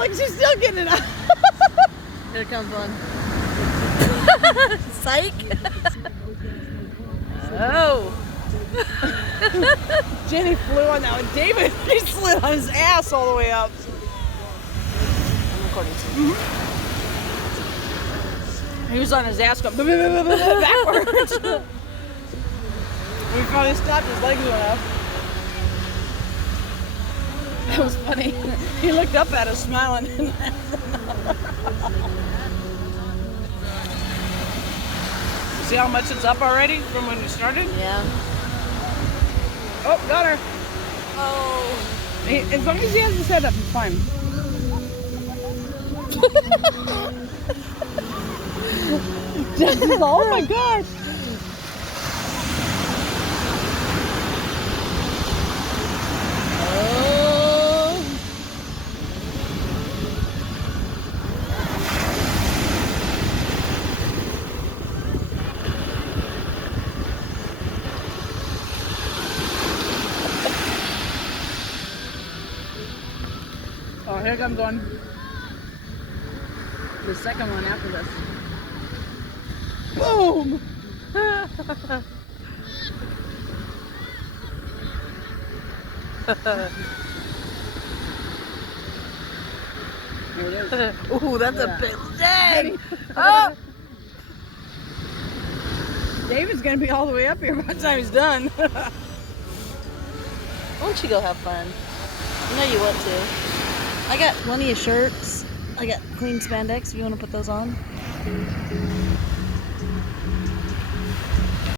like she's still getting it out. Here comes one. Psych. Oh. Jenny flew on that one. David, he slid on his ass all the way up. I'm recording too. He was on his ass going backwards. We finally stopped, his legs went up. That was funny. He looked up at us smiling. See how much it's up already from when we started? Yeah. Oh, got her. Oh. As long as he has his head up, he's fine. Oh my gosh. Oh. Oh, here comes one. The second one after this. Boom! Here it is. Ooh, that's a big dang. Oh. David's gonna be all the way up here by the time he's done. Why don't you go have fun? I know you want to. I got plenty of shirts. I got clean spandex if you want to put those on.